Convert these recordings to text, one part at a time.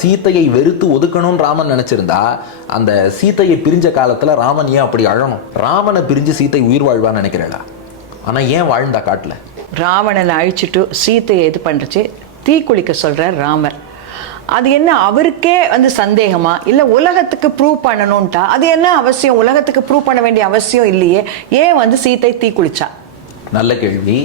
சீத்தையை வெறுத்து ஒதுக்கணும்னு ராமன் நினைச்சிருந்தா அந்த சீத்தையை பிரிஞ்ச காலத்துல ராமன் ஏன் அப்படி அழணும்? ராமனை பிரிஞ்சு சீத்தை உயிர் வாழ்வான்னு நினைக்கிறா. ஆனா ஏன் வாழ்ந்தா காட்டுல? ராவணனை அழிச்சிட்டு சீத்தையை இது பண்றச்சு தீ குளிக்க சொல்றார் ராமர். அது என்ன அவருக்கே சந்தேகமா இல்ல உலகத்துக்கு ப்ரூவ் பண்ணணும்ட்டா? அது என்ன அவசியம்? உலகத்துக்கு ப்ரூவ் பண்ண வேண்டிய அவசியம் இல்லையே. ஏன் சீத்தை தீ குளிச்சா? நல்ல கேள்வி.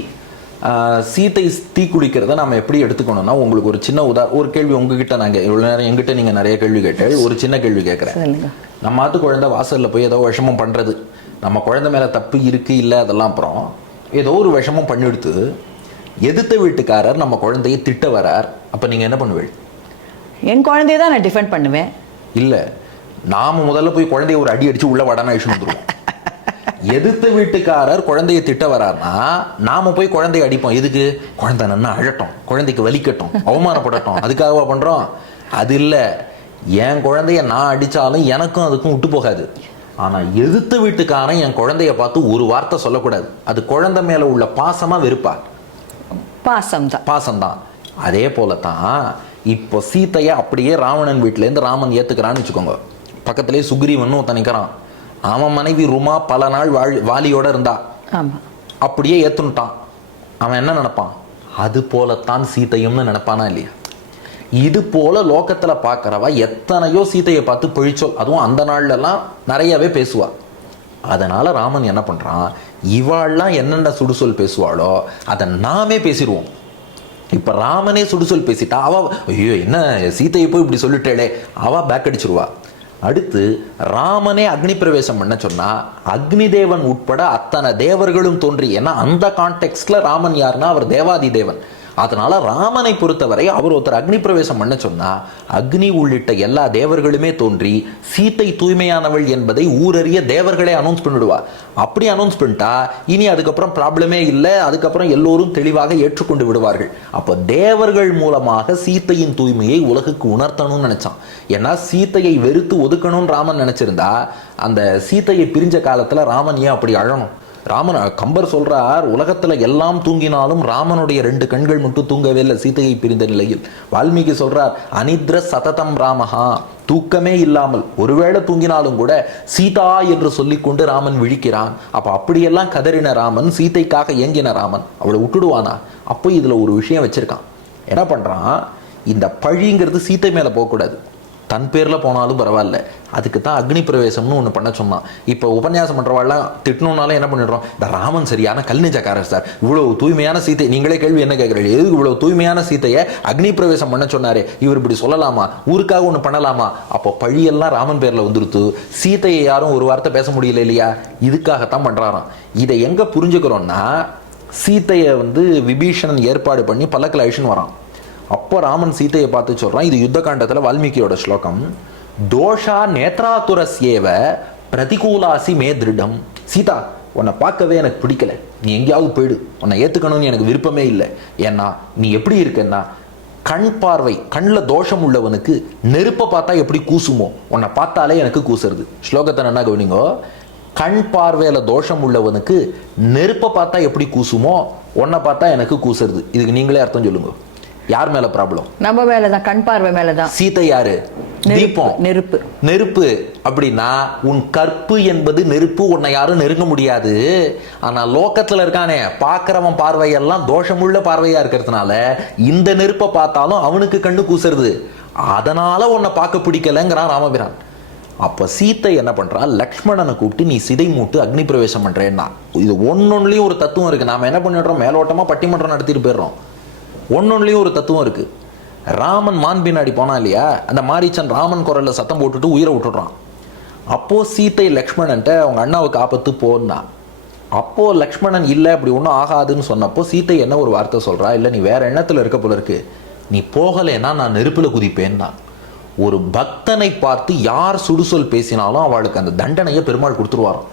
சீத்தை தீ குளிக்கிறத நம்ம எப்படி எடுத்துக்கணும்னா, உங்களுக்கு ஒரு சின்ன ஒரு கேள்வி உங்ககிட்ட நாங்க இவ்வளவு நேரம் எங்கிட்ட நீங்க நிறைய கேள்வி கேட்டேன். ஒரு சின்ன கேள்வி கேட்கிறேன். நம்ம ஆத்து குழந்தை வாசல்ல போய் ஏதோ விஷமம் பண்றது, நம்ம குழந்தை மேல தப்பு இருக்கு இல்ல அதெல்லாம் அப்புறம் ஏதோ ஒரு விஷமம் பண்ணிடுத்து எதிர்த்த வீட்டுக்காரர் நம்ம குழந்தைய திட்ட வரார். அப்ப நீங்க என்ன பண்ணுவீங்க? என் குழந்தைய தான் நான் டிஃபெண்ட் பண்ணுவேன். இல்ல, நாம முதல்ல போய் குழந்தைய ஒரு அடி அடிச்சு உள்ள வடான விஷயம் வந்துருவோம். எதிர்த்த வீட்டுக்காரர் குழந்தைய திட்ட வரார்னா நாம போய் குழந்தைய அடிப்போம். எதுக்கு? குழந்தை நன்னா அழட்டும், குழந்தைக்கு வலிக்கட்டும், அவமானப்படட்டும், அதுக்காகவா பண்றோம்? அது இல்ல. என் குழந்தைய நான் அடிச்சாலும் எனக்கும் அதுக்கும் விட்டு போகாது. ஆனா எதிர்த்த வீட்டுக்காரன் என் குழந்தைய பார்த்து ஒரு வார்த்தை சொல்லக்கூடாது. அது குழந்தை மேல உள்ள பாசமா வெறுப்பா? பாசம்தான். அதே போலதான் இப்போ சீத்தைய அப்படியே ராவணன் வீட்டுல இருந்து ராமன் ஏத்துக்கிறான்னு வச்சுக்கோங்க. பக்கத்திலேயே சுக்ரீவன் ஒருத்தன் நிக்கிறான். அவன் மனைவி ருமா பல நாள் வாலியோட இருந்தா. அப்படியே ஏத்துட்டான். அவன் என்ன நினைப்பான்? அது போலத்தான் சீத்தையும்னு நினைப்பானா இல்லையா? இது போல லோகத்துல பாக்குறவா எத்தனையோ சீத்தையை பார்த்து பிழிச்சோல், அதுவும் அந்த நாள்ல எல்லாம் நிறையவே பேசுவா. அதனால ராமன் என்ன பண்றான், இவாள்லாம் என்னென்ன சுடுசொல் பேசுவாளோ அதை நாமே பேசிடுவோம். இப்ப ராமனே சுடுசொல் பேசிட்டா அவ ஐயோ என்ன சீத்தையை போய் இப்படி சொல்லிட்டேளே, அவ பேக் அடிச்சிருவா. அடுத்து ராமனே அக்னி பிரவேசம் பண்ண சொன்னா அக்னி தேவன் உட்பட அத்தனை தேவர்களும் தோன்றி, ஏன்னா அந்த கான்டெக்ட்ல ராமன் யாருன்னா அவர் தேவாதி தேவன். அதனால ராமனை பொறுத்தவரை அவர் ஒருத்தர் அக்னி பிரவேசம் பண்ண சொன்னா அக்னி உள்ளிட்ட எல்லா தேவர்களுமே தோன்றி சீத்தை தூய்மையானவள் என்பதை ஊரறிய தேவர்களே அனௌன்ஸ் பண்ணிடுவா. அப்படி அனௌன்ஸ் பண்ணிட்டா இனி அதுக்கப்புறம் ப்ராப்ளமே இல்லை. அதுக்கப்புறம் எல்லோரும் தெளிவாக ஏற்றுக்கொண்டு விடுவார்கள். அப்போ தேவர்கள் மூலமாக சீத்தையின் தூய்மையை உலகுக்கு உணர்த்தணும்னு நினைச்சான். ஏன்னா சீத்தையை வெறுத்து ஒதுக்கணும்னு ராமன் நினைச்சிருந்தா அந்த சீத்தையை பிரிஞ்ச காலத்துல ராமன் ஏன் அப்படி அழணும்? ராமன் கம்பர் சொல்றார், உலகத்துல எல்லாம் தூங்கினாலும் ராமனுடைய 2 கண்கள் மட்டும் தூங்கவே இல்லை சீதையை பிரிந்த நிலையில். வால்மீகி சொல்றார், அனித்ர சததம் ராமஹா, தூக்கமே இல்லாமல் ஒருவேளை தூங்கினாலும் கூட சீதா என்று சொல்லிக்கொண்டு ராமன் விழிக்கிறான். அப்ப அப்படியெல்லாம் கதறின ராமன், சீதைக்காக ஏங்கின ராமன் அவளை விட்டுடுவானா? அப்போ இதுல ஒரு விஷயம் வச்சிருக்கான். என்ன பண்றான், இந்த பழிங்கிறது சீத்தை மேல போகக்கூடாது, தன் பேர்ல போனாலும் பரவாயில்ல. அதுக்கு தான் அக்னி பிரவேசம்னு ஒன்று பண்ண சொன்னான். இப்போ உபன்யாசம் பண்றவாள்லாம் திட்டணும்னாலும் என்ன பண்ணிடுறோம், இந்த ராமன் சரியான கல்நெஞ்சக்காரர் சார், இவ்வளவு தூய்மையான சீத்தை, நீங்களே கேள்வி என்ன கேட்குறீங்க, எதுக்கு இவ்வளவு தூய்மையான சீத்தையை அக்னி பிரவேசம் பண்ண சொன்னாரே, இவர் இப்படி சொல்லலாமா, ஊருக்காக ஒன்று பண்ணலாமா? அப்போ பழியெல்லாம் ராமன் பேர்ல வந்துருத்து, சீத்தையை யாரும் ஒரு வார்த்தை பேச முடியல இல்லையா? இதுக்காகத்தான் பண்றாராம். இதை எங்க புரிஞ்சுக்கிறோம்னா, சீத்தையை விபீஷணன் ஏற்பாடு பண்ணி பல்லக்கில் அழிச்சுன்னு வரான். அப்போ ராமன் சீத்தையை பார்த்து சொல்றான், இது யுத்த காண்டத்துல வால்மீகியோட ஸ்லோகம், தோஷா நேத்ராதுரஸ்யேவ பிரதிகூலாசி மே திருடம். சீதா, உன்னை பார்க்கவே எனக்கு பிடிக்கல, நீ எங்கேயாவது போயிடு, உன்னை ஏத்துக்கணும்னு எனக்கு விருப்பமே இல்லை. ஏன்னா நீ எப்படி இருக்கன்னா, கண் பார்வை, கண்ணில் தோஷம் உள்ளவனுக்கு நெருப்பை பார்த்தா எப்படி கூசுமோ, உன்னை பார்த்தாலே எனக்கு கூசுறது. ஸ்லோகத்தை என்ன கவனிங்கோ, கண் பார்வையில தோஷம் உள்ளவனுக்கு நெருப்பை பார்த்தா எப்படி கூசுமோ உன்னை பார்த்தா எனக்கு கூசுறது. இதுக்கு நீங்களே அர்த்தம் சொல்லுங்க. யார் மேல ப்ராப்ளம்? நம்ம மேலதான், கண் பார்வை மேலதான். சீதை யாரு? தீபம், நெருப்பு. நெருப்பு அப்படின்னா உன் கற்பு என்பது நெருப்பு, உன்னை யாரும் நெருங்க முடியாது. ஆனா லோகத்துல இருக்கானே பாக்குறவன் பார்வையெல்லாம் தோஷமுள்ள பார்வையா இருக்கிறதுனால இந்த நெருப்பை பார்த்தாலும் அவனுக்கு கண்ணு கூசுறது. அதனால உன்னை பார்க்க பிடிக்கலங்கிறான் ராமபிரான். அப்ப சீத்தை என்ன பண்றா, லக்ஷ்மணனை கூப்பிட்டு நீ சிதை மூட்டு அக்னி பிரவேசம் பண்றேன்னா, இது ஒன்னொன்னுலயும் ஒரு தத்துவம் இருக்கு. நாம என்ன பண்ணிடுறோம், மேலோட்டமா பட்டிமன்றம் நடத்திட்டு போயிடுறோம். ஒன்னொன்னுலயும் ஒரு தத்துவம் இருக்கு. ராமன் மான் பின்னாடி போனா இல்லையா, அந்த மாரீச்சன் ராமன் குரல்ல சத்தம் போட்டுட்டு உயிரை விட்டுடுறான். அப்போ சீத்தை லக்ஷ்மணன்ட்ட அவங்க அண்ணாவுக்கு ஆபத்து போனா, அப்போ லக்ஷ்மணன் இல்லை அப்படி ஒன்றும் ஆகாதுன்னு சொன்னப்போ சீத்தை என்ன ஒரு வார்த்தை சொல்றா, இல்லை நீ வேற எண்ணத்துல இருக்க போல இருக்கு, நீ போகலைன்னா நான் நெருப்புல குதிப்பேன்னா. ஒரு பக்தனை பார்த்து யார் சுடுசொல் பேசினாலும் அவளுக்கு அந்த தண்டனையை பெருமாள் கொடுத்துருவாராம்.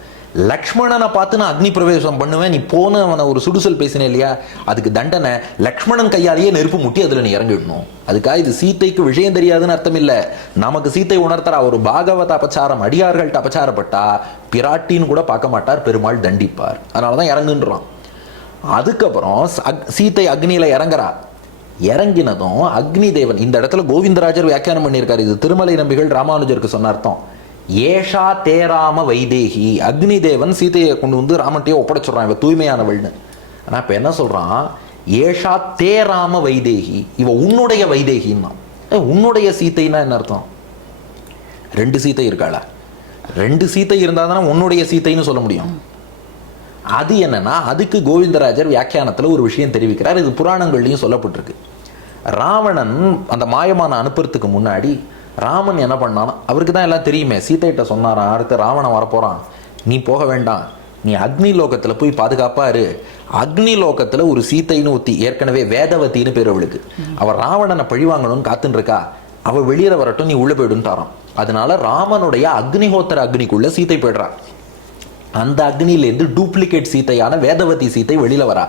லக்ஷ்மணனை பார்த்து நான் அக்னி பிரவேசம் பண்ணுவேன், நீ போன அவனை ஒரு சுடுசொல் பேசினே இல்லையா, அதுக்கு தண்டனை லக்ஷ்மணன் கையாலேயே நெருப்பு முட்டி அதுல நீ இறங்கிடணும். அதுக்காக இது சீத்தைக்கு விஷயம் தெரியாதுன்னு அர்த்தம் இல்லை. நமக்கு சீத்தை உணர்த்தரா, ஒரு பாகவத அபச்சாரம் அடியார்கள்ட்ட அபச்சாரப்பட்டா பிராட்டின்னு கூட பார்க்க மாட்டார், பெருமாள் தண்டிப்பார். அதனாலதான் இறங்குன்றான். அதுக்கப்புறம் சீத்தை அக்னியில இறங்குறா. இறங்கினதும் அக்னி தேவன், இந்த இடத்துல கோவிந்தராஜர் வியாக்கியானம் பண்ணியிருக்காரு, இது திருமலை நம்பிகள் ராமானுஜருக்கு சொன்ன அர்த்தம். ஏஷா தேராம வைதேகி, அக்னி தேவன் சீதையை கொண்டு வந்து ராமன்ட்டையே ஒப்படைச்சுடுறான், இவ தூய்மையானவள்னு. ஆனா இப்ப என்ன சொல்றான், ஏஷா தேராம வைதேகி, இவ உன்னுடைய வைதேகின்னா. உன்னுடைய சீதைன்னா என்ன அர்த்தம்? 2 சீதை இருக்காளா? 2 சீதை இருந்தா தானே உன்னுடைய சீதைன்னு சொல்ல முடியும். அது என்னன்னா, அதுக்கு கோவிந்தராஜர் வியாக்கியானத்துல ஒரு விஷயம் தெரிவிக்கிறார், இது புராணங்கள்லையும் சொல்லப்பட்டிருக்கு. ராவணன் அந்த மாயமான அனுப்புறதுக்கு முன்னாடி ராமன் என்ன பண்ணானா, அவருக்கு தான் எல்லாம் தெரியுமே, சீதைகிட்ட சொன்னாராம், அடுத்து ராவணன் வரப்போறான், நீ போக வேண்டாம், நீ அக்னி லோகத்துல போய் பாதுகாப்பா இரு. அக்னி லோகத்துல ஒரு சீதைன்னு ஒத்தி, ஏற்கனவே வேதவத்தின்னு பேர் அவளுக்கு, அவ ராவணனை பழிவாங்கணும்னு காத்துன்னு இருக்கா, அவ வெளியில வரட்டும், நீ உள்ள போயிடுன்ட்டாராம். அதனால ராமனுடைய அக்னிஹோத்திர அக்னிக்குள்ள சீதை போயிடுறா. அந்த அக்னியிலேருந்து டூப்ளிகேட் சீதையான வேதவதி சீதை வெளியில வரா.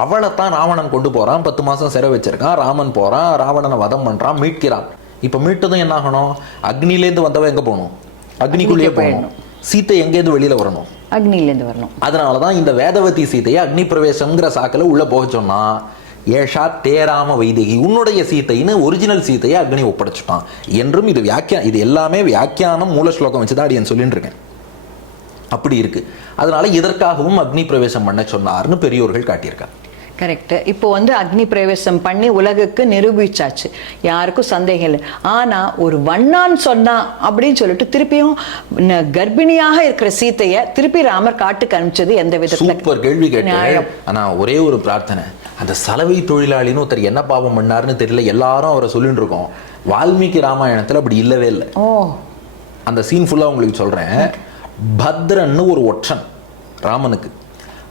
அவளை தான் ராவணன் கொண்டு போறான், 10 மாசம் சிறை வச்சிருக்கான். ராமன் போறான், ராவணனை வதம் பண்றான், மீட்கிறான். இப்ப மீட்டதும் என்ன ஆகணும், அக்னிலேருந்து வந்தவன் எங்க போகணும், அக்னிக்குள்ளேயே போகணும். சீத்தை எங்கேருந்து வெளியில வரணும், அக்னிலேருந்து வரணும். அதனாலதான் இந்த வேதவதி சீதையை அக்னி பிரவேசம்ங்கிற சாக்கில் உள்ள போக சொன்னா, ஏஷா தேராம வைதேகி, உன்னுடைய சீத்தைன்னு ஒரிஜினல் சீத்தையை அக்னி ஒப்படைச்சுட்டான் என்றும் இது இது எல்லாமே வியாக்கியானம் மூல ஸ்லோகம் வச்சுதான் அடி சொல்லிட்டு இருக்கேன். அப்படி இருக்கு. அதனால இதற்காகவும் அக்னி பிரவேசம் பண்ண சொன்னார்னு பெரியோர்கள் காட்டியிருக்காங்க. கரெக்ட். இப்போ அக்னி பிரவேசம் பண்ணி உலகுக்கு நிரூபிச்சாச்சு, யாருக்கும் சந்தேகம் இல்லை. ஆனா ஒரு வண்ணான் சொன்னா அப்படின்னு சொல்லிட்டு திருப்பியும் கர்ப்பிணியாக இருக்கிற சீத்தைய திருப்பி ராமர் காட்டுக்கு அனுப்பிச்சது எந்த விதத்துல? சூப்பர் கேள்வி கேட்டேன். ஆனா ஒரே ஒரு பிரார்த்தனை, அந்த சலவை தொழிலாளின்னு ஒருத்தர் என்ன பாவம் பண்ணாருன்னு தெரியல, எல்லாரும் அவரை சொல்லிட்டு இருக்கோம். வால்மீகி ராமாயணத்துல அப்படி இல்லவே இல்லை. அந்த சீன் ஃபுல்லா உங்களுக்கு சொல்றேன். பத்ரன்னு ஒரு ஒற்றன் ராமனுக்கு,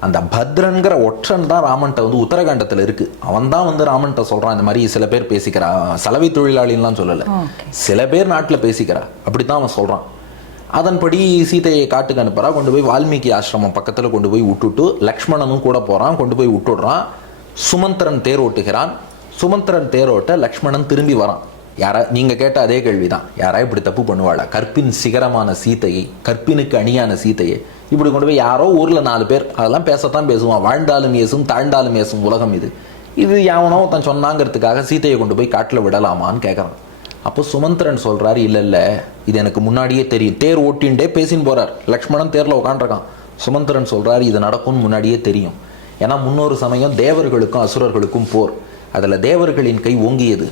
அந்த பத்ரன்கிற ஒற்றன் தான் ராமன்ட்ட உத்தரகாண்டத்தில் இருக்கு. அவன் தான் ராமன்ட்ட சொல்றான், இந்த மாதிரி சில பேர் பேசிக்கிறா, சலவை தொழிலாளின்லாம் சொல்லலை, சில பேர் நாட்டில் பேசிக்கிறா, அப்படித்தான் அவன் சொல்றான். அதன்படி சீதையை காட்டுக்கு அனுப்புறா, கொண்டு போய் வால்மீகி ஆசிரமம் பக்கத்தில் கொண்டு போய் விட்டுட்டு, லக்ஷ்மணனும் கூட போறான், கொண்டு போய் விட்டுடுறான். சுமந்திரன் தேர் ஓட்டுகிறான். சுமந்திரன் தேரோட்ட லக்ஷ்மணன் திரும்பி வரான். நீங்க கேட்ட அதே கேள்விதான், யாரா இப்படி தப்பு பண்ணுவாளா, கற்பின் சிகரமான சீதையை, கற்பினுக்கு அணியான சீதையை இப்படி கொண்டு போய் யாரோ ஊர்ல 4 பேர் அதெல்லாம் பேசத்தான் பேசுவான், வாழ்ந்தாலும் ஏசும் தாழ்ந்தாலும் ஏசும் உலகம் இது யாவனோ தன் சொன்னாங்கிறதுக்காக சீதையை கொண்டு போய் காட்டுல விடலாமான்னு கேட்கறான். அப்போ சுமந்திரன் சொல்றாரு, இல்ல இது எனக்கு முன்னாடியே தெரியும். தேர் ஓட்டின்டே பேசின்னு போறார், லக்ஷ்மணன் தேர்ல உட்காந்துருக்கான். சுமந்திரன் சொல்றாரு, இது நடக்கும்னு முன்னாடியே தெரியும். ஏன்னா முன்னொரு சமயம் தேவர்களுக்கும் அசுரர்களுக்கும் போர், அதுல தேவர்களின் கை ஓங்கியது.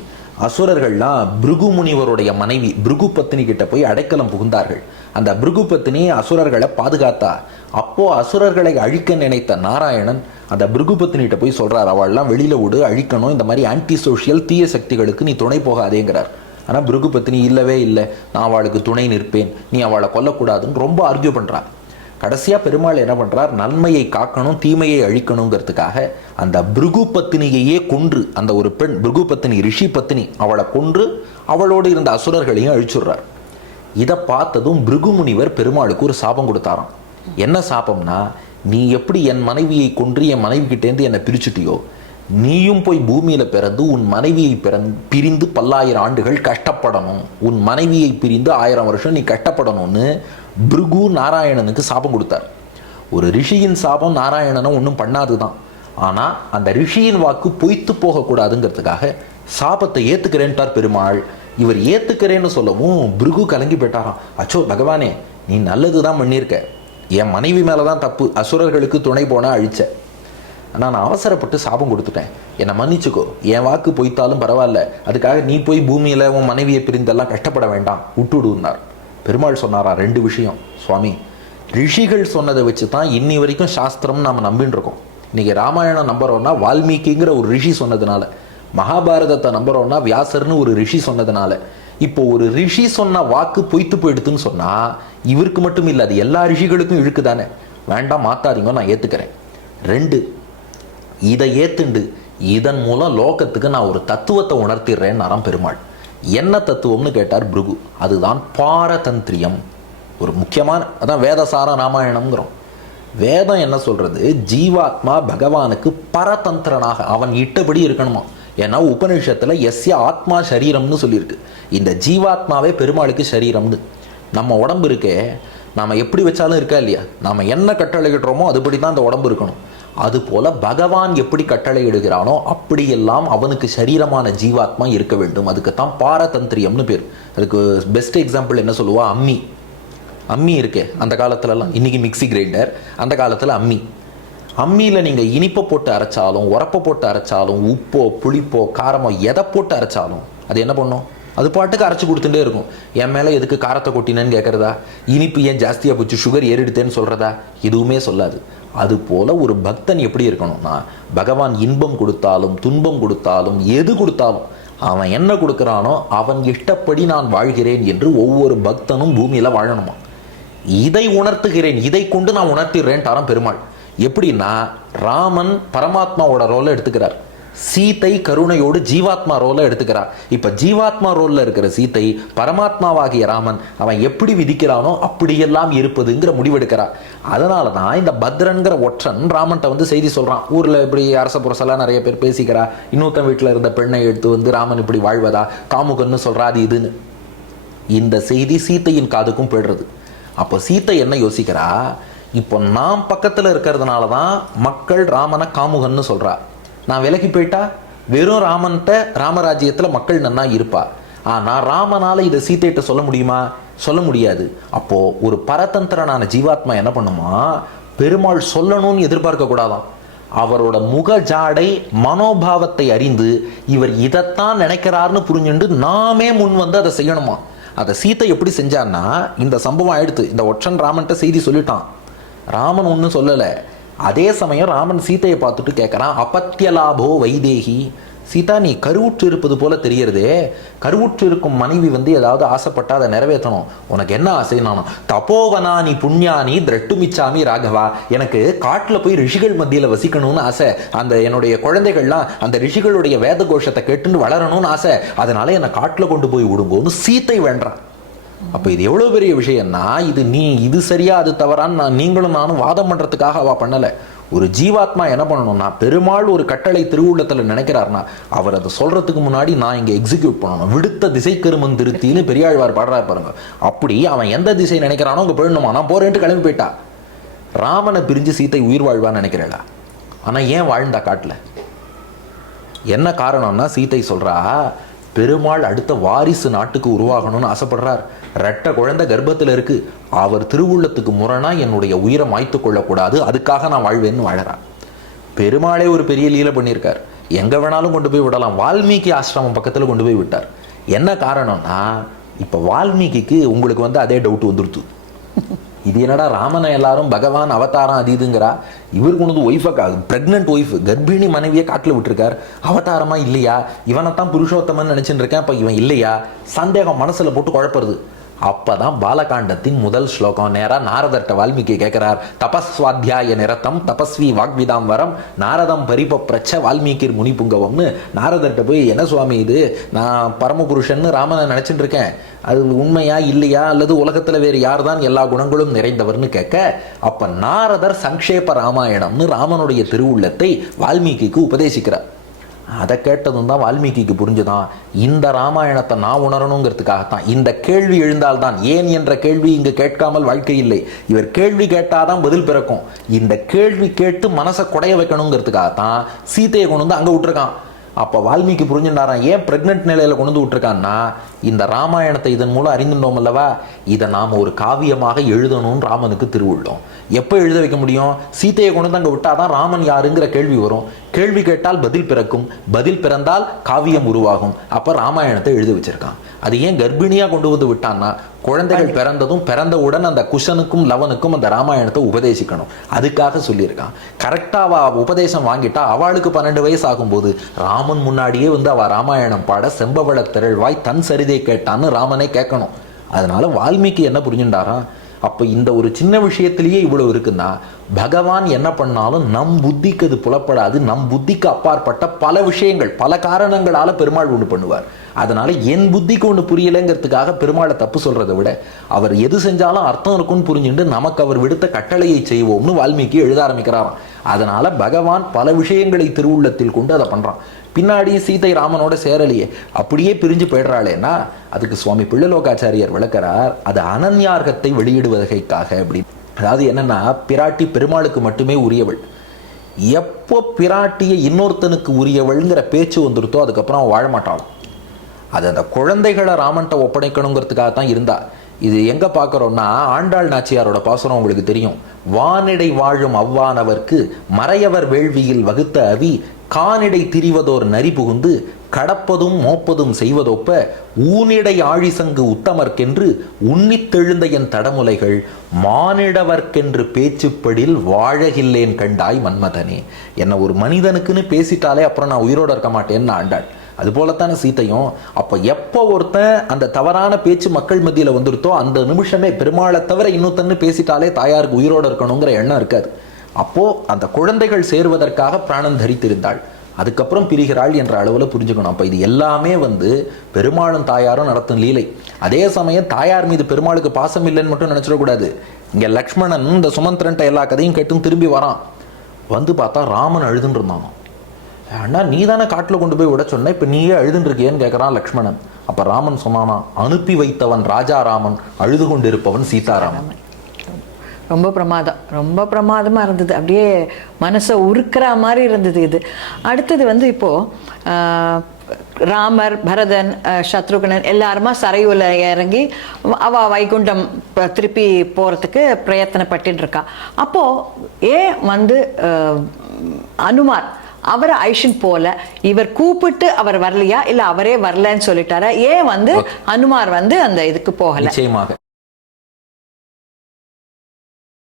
அசுரர்கள்லாம் பிருகு முனிவருடைய மனைவி பிருகு பத்தினி கிட்ட போய் அடைக்கலம் புகுந்தார்கள். அந்த பிருகு பத்தினி அசுரர்களை பாதுகாத்தா. அப்போ அசுரர்களை அழிக்க நினைத்த நாராயணன் அந்த பிருகு பத்தினிகிட்ட போய் சொல்றார், அவள்லாம் வெளியில விடு, அழிக்கணும், இந்த மாதிரி ஆன்டி சோஷியல் தீய சக்திகளுக்கு நீ துணை போகாதேங்கிறார். ஆனா பிருகு பத்தினி இல்லவே இல்லை, நான் அவளுக்கு துணை நிற்பேன், நீ அவளை கொல்லக்கூடாதுன்னு ரொம்ப ஆர்கியூ பண்றா. கடைசியா பெருமாள் என்ன பண்றார், நன்மையை காக்கணும் தீமையை அழிக்கணுங்கிறதுக்காக அந்த பிருகு பத்தினியையே கொன்று, அந்த ஒரு பெண் பிருகு பத்தினி ரிஷி பத்தினி, அவளை கொன்று அவளோடு இருந்த அசுரர்களையும் அழிச்சுடுறார். இதை பார்த்ததும் பிருகு முனிவர் பெருமாளுக்கு ஒரு சாபம் கொடுத்தாராம். என்ன சாபம்னா, நீ எப்படி என் மனைவியை கொன்று என் மனைவி கிட்டேருந்து என்னை பிரிச்சுட்டியோ, நீயும் போய் பூமியில பிறந்து உன் மனைவியை பிரிந்து 1000 ஆண்டுகள் கஷ்டப்படணும், உன் மனைவியை பிரிந்து 1000 வருஷம் நீ கஷ்டப்படணும்னு பிருகு நாராயணனுக்கு சாபம் கொடுத்தார். ஒரு ரிஷியின் சாபம் நாராயணனை ஒன்றும் பண்ணாதுதான். ஆனா அந்த ரிஷியின் வாக்கு பொய்த்து போகக்கூடாதுங்கிறதுக்காக சாபத்தை ஏத்துக்கிறேன்ட்டார் பெருமாள். இவர் ஏத்துக்கிறேன்னு சொல்லவும் பிருகு கலங்கி போயிட்டாராம். அச்சோ பகவானே, நீ நல்லதுதான் பண்ணியிருக்க, என் மனைவி மேலதான் தப்பு, அசுரர்களுக்கு துணை போனா அழிச்ச, ஆனா நான் அவசரப்பட்டு சாபம் கொடுத்துட்டேன், என்னை மன்னிச்சுக்கோ, என் வாக்கு பொய்த்தாலும் பரவாயில்ல, அதுக்காக நீ போய் பூமியில உன் மனைவியை பிரிந்தெல்லாம் கஷ்டப்பட வேண்டாம், விட்டுடுனார். பெருமாள் சொன்னாரா 2 விஷயம், சுவாமி ரிஷிகள் சொன்னதை வச்சு தான் இன்னி வரைக்கும் சாஸ்திரம் நாம நம்பின்னு இருக்கோம். இன்னைக்கு ராமாயணம் நம்புறோம்னா வால்மீகிங்கிற ஒரு ரிஷி சொன்னதுனால, மகாபாரதத்தை நம்புறோம்னா வியாசர்னு ஒரு ரிஷி சொன்னதுனால. இப்போ ஒரு ரிஷி சொன்ன வாக்கு பொய்த்து போயிடுதுன்னு சொன்னா இவருக்கு மட்டும் இல்லை, அது எல்லா ரிஷிகளுக்கும் இழுக்குதானே, வேண்டாம் மாத்தாதீங்க, நான் ஏத்துக்கிறேன். 2, இதை ஏத்துண்டு இதன் மூலம் லோகத்துக்கு நான் ஒரு தத்துவத்தை உணர்த்திடுறேன் பெருமாள். என்ன தத்துவம்னு கேட்டார் பிருகு. அதுதான் பாரதந்திரியம். ஒரு முக்கியமான, அதான் வேதசார ராமாயணம்ங்கிறோம். வேதம் என்ன சொல்றது, ஜீவாத்மா பகவானுக்கு பரதந்திரனாக அவன் இட்டபடி இருக்கணுமா. ஏன்னா உபநிஷத்துல எஸ்ய ஆத்மா சரீரம்னு சொல்லியிருக்கு. இந்த ஜீவாத்மாவே பெருமாளுக்கு சரீரம்னு. நம்ம உடம்பு இருக்கே, நாம எப்படி வச்சாலும் இருக்கா இல்லையா, நாம என்ன கட்டளை கட்டுறோமோ அதுபடி தான் அந்த உடம்பு இருக்கணும். அது போல பகவான் எப்படி கட்டளை இடுகிறானோ அப்படியெல்லாம் அவனுக்கு சரீரமான ஜீவாத்மா இருக்க வேண்டும். அதுக்குத்தான் பாரதந்திரியம்னு பேர். அதுக்கு பெஸ்ட் எக்ஸாம்பிள் என்ன சொல்லுவா, அம்மி இருக்கே அந்த காலத்துலலாம். இன்னைக்கு மிக்சி கிரைண்டர், அந்த காலத்தில் அம்மியில் நீங்கள் இனிப்பை போட்டு அரைச்சாலும் உரப்பை போட்டு அரைச்சாலும் உப்போ புளிப்போ காரமோ எதை போட்டு அரைச்சாலும் அது என்ன பண்ணும், அது பாட்டுக்கு அரைச்சி கொடுத்துட்டே இருக்கும். என் மேலே எதுக்கு காரத்தை கொட்டினேன்னு கேட்குறதா, இனிப்பு ஏன் ஜாஸ்தியாக போச்சு சுகர் ஏறிடுத்தேன்னு சொல்கிறதா, எதுவுமே சொல்லாது. அது போல ஒரு பக்தன் எப்படி இருக்கணும்னா, பகவான் இன்பம் கொடுத்தாலும் துன்பம் கொடுத்தாலும் எது கொடுத்தாலும் அவன் என்ன கொடுக்குறானோ அவன் இஷ்டப்படி நான் வாழ்கிறேன் என்று ஒவ்வொரு பக்தனும் பூமியில் வாழணுமா. இதை உணர்த்துகிறேன், இதை கொண்டு நான் உணர்த்திடுறேன் பெருமாள். எப்படின்னா, ராமன் பரமாத்மாவோட ரோலை எடுத்துக்கிறார், சீத்தை கருணையோடு ஜீவாத்மா ரோலை எடுத்துக்கிறார். இப்ப ஜீவாத்மா ரோல்ல இருக்கிற சீத்தை பரமாத்மாவாகிய ராமன் அவன் எப்படி விதிக்கிறானோ அப்படியெல்லாம் இருப்பதுங்கிற முடிவெடுக்கிறார். அதனாலதான் இந்த பத்ரன்கிற ஒற்றன் ராமன்ட்ட வந்து செய்தி சொல்றான். ஊர்ல இப்படி அரச புரசெல்லாம் நிறைய பேர் பேசிக்கிறா, இன்னொருத்தன் வீட்டுல இருந்த பெண்ணை எடுத்து வந்து ராமன் இப்படி வாழ்வதா காமுகன்னு சொல்றா, அது இதுன்னு. இந்த செய்தி சீத்தையின் காதுக்கும் போயிடுறது. அப்போ சீத்தை என்ன யோசிக்கிறா, இப்போ நாம் பக்கத்துல இருக்கிறதுனால தான் மக்கள் ராமனை காமுகன்னு சொல்றா. நான் விலகி போயிட்டா வெறும் ராமன்ட்ட ராமராஜ்யத்தில் மக்கள் நன்னா இருப்பா. ஆனால் ராமனால இதை சீத்தையிட்ட சொல்ல முடியுமா, சொல்ல முடியாது. அப்போ ஒரு பரதந்திரனான ஜீவாத்மா என்ன பண்ணுமா, பெருமாள் சொல்லணும்னு எதிர்பார்க்க கூடாதான். அவரோட முக ஜாடை மனோபாவத்தை அறிந்து இவர் இதைத்தான் நினைக்கிறார்னு புரிஞ்சுண்டு நாமே முன் வந்து அதை செய்யணுமா. அதை சீத்தை எப்படி செஞ்சான்னா, இந்த சம்பவம் ஆயிடுத்து, இந்த ஒற்றன் ராமன்ட்ட செய்தி சொல்லிட்டான், ராமன் ஒன்றும் சொல்லலை. அதே சமயம் ராமன் சீத்தையை பார்த்துட்டு கேட்குறான், அபத்தியலாபோ வைதேகி, சீதா நீ கருவுற்று இருப்பது போல தெரியறதே, கருவுற்று இருக்கும் மனைவி வந்து ஏதாவது ஆசைப்பட்டா அதை நிறைவேற்றணும், உனக்கு என்ன ஆசை? நானும் தபோவனா நீ புண்ணியானி திரட்டுமிச்சாமி ராகவா, எனக்கு காட்டில் போய் ரிஷிகள் மத்தியில் வசிக்கணும்னு ஆசை, அந்த என்னுடைய குழந்தைகள்லாம் அந்த ரிஷிகளுடைய வேத கோஷத்தை கேட்டுன்னு வளரணும்னு ஆசை, அதனால என்னை காட்டில் கொண்டு போய் விடுங்கோன்னு சீத்தை வேண்டான். அப்போ இது எவ்வளோ பெரிய விஷயம்னா, இது சரியா அது தவறான்னு நீங்களும் நானும் வாதம் பண்ணுறதுக்காக அவள் பண்ணலை. ஒரு ஜீவாத்மா என்ன பண்ணணும்னா, பெருமாள் ஒரு கட்டளை திருவுள்ளத்தில் நினைக்கிறார்னா அவர் அதை சொல்கிறதுக்கு முன்னாடி நான் இங்கே எக்ஸிக்யூட் பண்ணணும். விடுத்த திசை கருமன் திருத்தின்னு பெரியாழ்வார் பாடுறாரு பாருங்க. அப்படி அவன் எந்த திசை நினைக்கிறானோ அங்கே போயிடணுமா. நான் போறேன்ட்டு கிளம்பி போயிட்டா. ராமனை பிரிஞ்சு சீத்தை உயிர் வாழ்வான்னு நினைக்கிறேளா? ஆனால் ஏன் வாழ்ந்தா காட்டில்? என்ன காரணம்னா, சீத்தை சொல்கிறா, பெருமாள் அடுத்த வாரிசு நாட்டுக்கு உருவாகணும்னு ஆசைப்படுறார், ரெட்ட குழந்தை கர்ப்பத்தில் இருக்கு, அவர் திருவுள்ளத்துக்கு முரணா என்னுடைய உயிரை மாய்த்து கொள்ளக்கூடாது, அதுக்காக நான் வாழ்வேன்னு வாழறான். பெருமாளே ஒரு பெரிய லீலை பண்ணியிருக்கார், எங்க வேணாலும் கொண்டு போய் விடலாம். வால்மீகி ஆசிரமம் பக்கத்தில் கொண்டு போய் விட்டார். என்ன காரணம்னா, இப்போ வால்மீகிக்கு உங்களுக்கு வந்து அதே டவுட் வந்துடுத்து, இது என்னடா ராமனை எல்லாரும் பகவான் அவதாரம் அது இதுங்கிறா, இவர் கொண்டு ஒய்ஃபை பிரெக்னென்ட் ஒய்ஃப் கர்ப்பிணி மனைவியை காட்டில் விட்டுருக்கார், அவதாரமா இல்லையா, இவனைத்தான் புருஷோத்தமன் நினைச்சுட்டு இருக்கேன், அப்போ இவன் இல்லையா, சந்தேகம் மனசுல போட்டு குழப்பறது. அப்பதான் பாலகாண்டத்தின் முதல் ஸ்லோகம் நேரா நாரதர்ட்ட வால்மீகி கேட்கிறார், தபஸ்வாத்தியாய நிரத்தம் தபஸ்வி வாக்விதாம் வரம் நாரதம் பரிபப்ரச்ச வால்மீகிர் முனி புங்கவம்னு நாரதர்ட்ட போய், என்ன சுவாமி இது, நான் பரமபுருஷன்னு ராமனை நினைச்சிட்டு இருக்கேன், அது உண்மையா இல்லையா, அல்லது உலகத்துல வேறு யார் தான் எல்லா குணங்களும் நிறைந்தவர்னு கேட்க, அப்ப நாரதர் சங்கேப ராமாயணம்னு ராமனுடைய திருவுள்ளத்தை வால்மீகிக்கு உபதேசிக்கிறார். அதை கேட்டதும் தான் வால்மீகிக்கு புரிஞ்சுதான், இந்த ராமாயணத்தை நான் உணரணுங்கிறதுக்காகத்தான் இந்த கேள்வி எழுந்தால்தான். ஏன் என்ற கேள்வி இங்கு கேட்காமல் வாழ்க்கை இல்லை, இவர் கேள்வி கேட்டாதான் பதில் பிறக்கும். இந்த கேள்வி கேட்டு மனசை குடைய வைக்கணுங்கிறதுக்காகத்தான் சீத்தையை கொண்டு வந்து அங்கே விட்டுருக்கான். அப்போ வால்மீகி புரிஞ்சுட்டாரான், ஏன் பிரெக்னென்ட் நிலையில கொண்டு வந்து விட்டுருக்கான்னா, இந்த ராமாயணத்தை இதன் மூலம் அறிந்துட்டோம் அல்லவா, இதை நாம் ஒரு காவியமாக எழுதணும்னு ராமனுக்கு திருவுள்ளோம். எப்போ எழுத வைக்க முடியும்? சீத்தையை கொண்டு வந்து அங்கே விட்டாதான் ராமன் யாருங்கிற கேள்வி வரும், கேள்வி கேட்டால் பதில் பிறக்கும், பதில் பிறந்தால் காவியம் உருவாகும். அப்போ ராமாயணத்தை எழுத வச்சிருக்கான். அது ஏன் கர்ப்பிணியா கொண்டு வந்து விட்டான்னா, குழந்தைகள் பிறந்ததும் பிறந்தவுடன் அந்த குஷனுக்கும் லவனுக்கும் அந்த ராமாயணத்தை உபதேசிக்கணும், அதுக்காக சொல்லியிருக்கான். கரெக்டா அவ உபதேசம் வாங்கிட்டா அவளுக்கு 12 வயசு ஆகும்போது ராமன் முன்னாடியே வந்து அவ ராமாயணம் பாட செம்பவள திரள்வாய் தன் சரிதை கேட்டான்னு ராமனே கேட்கணும். அதனால வால்மீகி என்ன புரிஞ்சுட்டாரா, அப்போ இந்த ஒரு சின்ன விஷயத்திலேயே இவ்வளவு இருக்குன்னா, பகவான் என்ன பண்ணாலும் நம் புத்திக்கு அது புலப்படாது, நம் புத்திக்கு அப்பாற்பட்ட பல விஷயங்கள் பல காரணங்களால பெருமாள் ஒன்று பண்ணுவார். அதனால என் புத்திக்கு ஒன்று புரியலைங்கிறதுக்காக பெருமாளை தப்பு சொல்றதை விட, அவர் எது செஞ்சாலும் அர்த்தம் இருக்கும்னு புரிஞ்சுட்டு நமக்கு அவர் விடுத்த கட்டளையை செய்வோம்னு வால்மீகி எழுத ஆரம்பிக்கிறாராம். அதனால பகவான் பல விஷயங்களை திருவுள்ளத்தில் கொண்டு அதை பண்றான். பின்னாடி சீதை ராமனோட சேரலையே, அப்படியே பிரிஞ்சு போயிடுறாளேன்னா அதுக்கு சுவாமி பிள்ளலோகாச்சாரியர் விளக்கிறார், அது அனன்யார்கத்தை வெளியிடுவதற்காக. அப்படி அதாவது என்னன்னா, பிராட்டி பெருமாளுக்கு மட்டுமே உரியவள். எப்போ பிராட்டிய இன்னொருத்தனுக்கு உரியவள்ங்கிற பேச்சு வந்துருத்தோ அதுக்கப்புறம் அவன் வாழ மாட்டாள். அது அந்த குழந்தைகளை ராமன்ட்ட ஒப்படைக்கணுங்கிறதுக்காக தான் இருந்தா. இது எங்க பார்க்குறோம்னா ஆண்டாள் நாச்சியாரோட பாசுரம் உங்களுக்கு தெரியும். வானிடை வாழும் அவ்வானவர்க்கு மறையவர் வேள்வியில் வகுத்த அவி கானிடை திரிவதோர் நரி புகுந்து கடப்பதும் மோப்பதும் செய்வதொப்ப ஊனிடை ஆழிசங்கு உத்தமர்க்கென்று உன்னித்தெழுந்த என் தடமுலைகள் மானிடவர்க்கென்று பேச்சுப்படில் வாழகில்லேன் கண்டாய் மன்மதனே. என்ன ஒரு மனிதனுக்குன்னு பேசிட்டாலே அப்புறம் நான் உயிரோடு இருக்க மாட்டேன்னு ஆண்டாள். அது போலத்தான சீத்தையும். அப்போ எப்போ ஒருத்தன் அந்த தவறான பேச்சு மக்கள் மத்தியில் வந்துருத்தோ அந்த நிமிஷமே பெருமாளை தவிர இன்னொருத்தன்னு பேசிட்டாலே தாயாருக்கு உயிரோடு இருக்கணுங்கிற எண்ணம் இருக்காது. அப்போ அந்த குழந்தைகள் சேருவதற்காக பிராணம் தரித்திருந்தாள். அதுக்கப்புறம் பிரிகிறாள் என்ற அளவில் புரிஞ்சுக்கணும். அப்போ இது எல்லாமே பெருமாளும் தாயாரும் நடத்தும் லீலை. அதே சமயம் தாயார் மீது பெருமாளுக்கு பாசம் இல்லைன்னு மட்டும் நினைச்சிடக்கூடாது. இங்கே லக்ஷ்மணன் இந்த சுமந்திரன்ட்ட எல்லா கதையும் கேட்டும் திரும்பி வரான். வந்து பார்த்தா ராமன் அழுதுன்னு இருந்தான். அண்ணா நீ தானே காட்டில் கொண்டு போய் விட சொன்ன, இப்போ நீயே அழுதுன்னு இருக்கியேன்னு கேட்குறான் லக்ஷ்மணன். அப்போ ராமன் சொன்னானா, அனுப்பி வைத்தவன் ராஜா ராமன், அழுது கொண்டு இருப்பவன் சீதாராமன். ரொம்ப பிரமாதம், ரொம்ப பிரமாதமாக இருந்தது. அப்படியே மனசை உருக்கிற மாதிரி இருந்தது இது. அடுத்தது இப்போது ராமர், பரதன், சத்ருகனன் எல்லாருமா சரையூல இறங்கி அவ வைகுண்டம் திருப்பி போகிறதுக்கு பிரயத்தனப்பட்டு இருக்கா. அப்போது ஏன் அனுமார் அவரை ஐஷன் போல இவர் கூப்பிட்டு அவர் வரலையா, இல்லை அவரே வரலன்னு சொல்லிட்டாரா? ஏன் அனுமார் அந்த இதுக்கு போகல? நிச்சயமாக